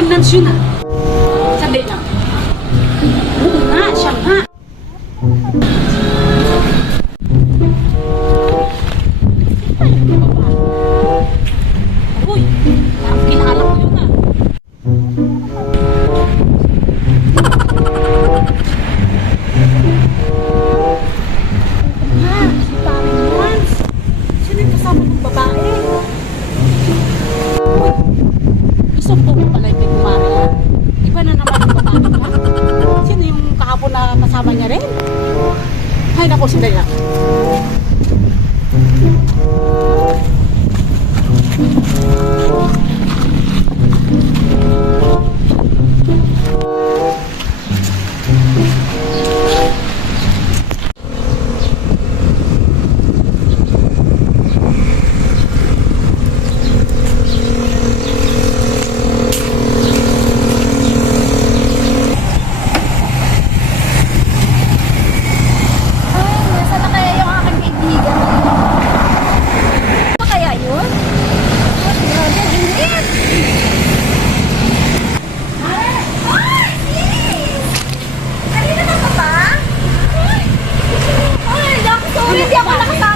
malaking lunch yun ah. Sandali lang. Oo nga, siya nga. Uy, parang kilala ko yun ah. Si Paring Lance. Sino yung kasama ng babae? Uy, isumpo ko pala yung kumari yan. Iba na naman yung babae niya. Sino yung kahapon na kasama niya rin? Ay, naku, sandali lang.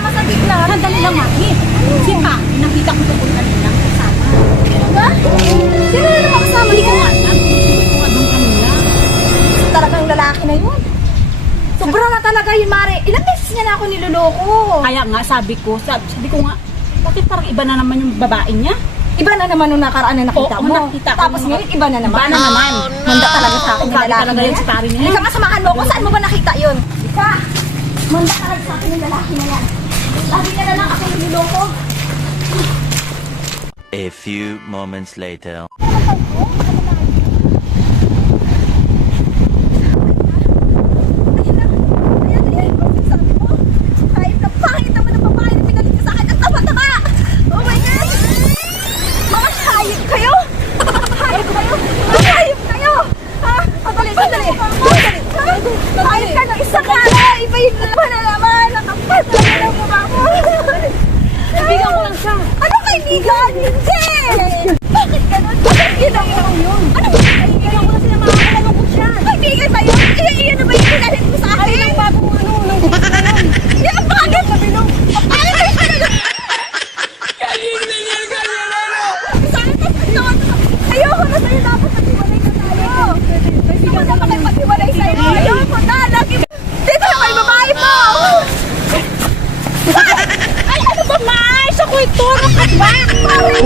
Sandali lang nga. Si Pa, nakita ko ito kung kanina kasama. Ano ba? Sino na naman kasama? Hindi ko nga alam. Hindi ko nga doon kanina. Talagang lalaki na yun. Sobra na talaga yun, Mare. Ilang beses niya na ako niloloko. Kaya nga, sabi ko nga, bakit parang iba na naman yung babae niya? Iba na naman nung nakaraan na nakita Oo, mo. nakita ko Tapos nung- ngayon, iba na naman. Iba na naman. Manda talaga sa akin yung Grabe lalaki talaga na yun yan. si pare niya. Halika nga, samahan mo ko. Saan mo ba nakita yun? Ika, manda talaga sa akin yung lalaki na yan. Lagi ka na lang ako niloloko. A few moments later. Ayan na. Ayan. Sabi mo, kahit na pangit naman ang babae na pinalit ka sa akin, ang tama-tama! Oh my God! Mga hayop kayo! Hayop kayo! Hayop kayo! Ha? Sandali! Hayop ka ng isa ka! Iba yung laman na naman! Nakapal talaga ng mukha mo! Kaibigan ko lang siya. Ano kaibigan? Hindi! Bakit ganun? Bakit ginawa mo yun? Ano ba? Kaibigan ko na sila makakalangkot siya. Kaibigan ba yun? Iyan na ba yung pinalit mo sa akin? Ay, ang bagong ano, nang gusto na yun. Yan ang bakit? Pabilong. Paano kayo talaga? Ayoko na sa'yo, dapat maghiwalay na tayo. Gusto mo na makipaghiwalay sa'yo. Ayoko na, lagi. Dito na kayo, babae mo! Ay, ano ba, Mars? Ako ito, rakat ba? Mari.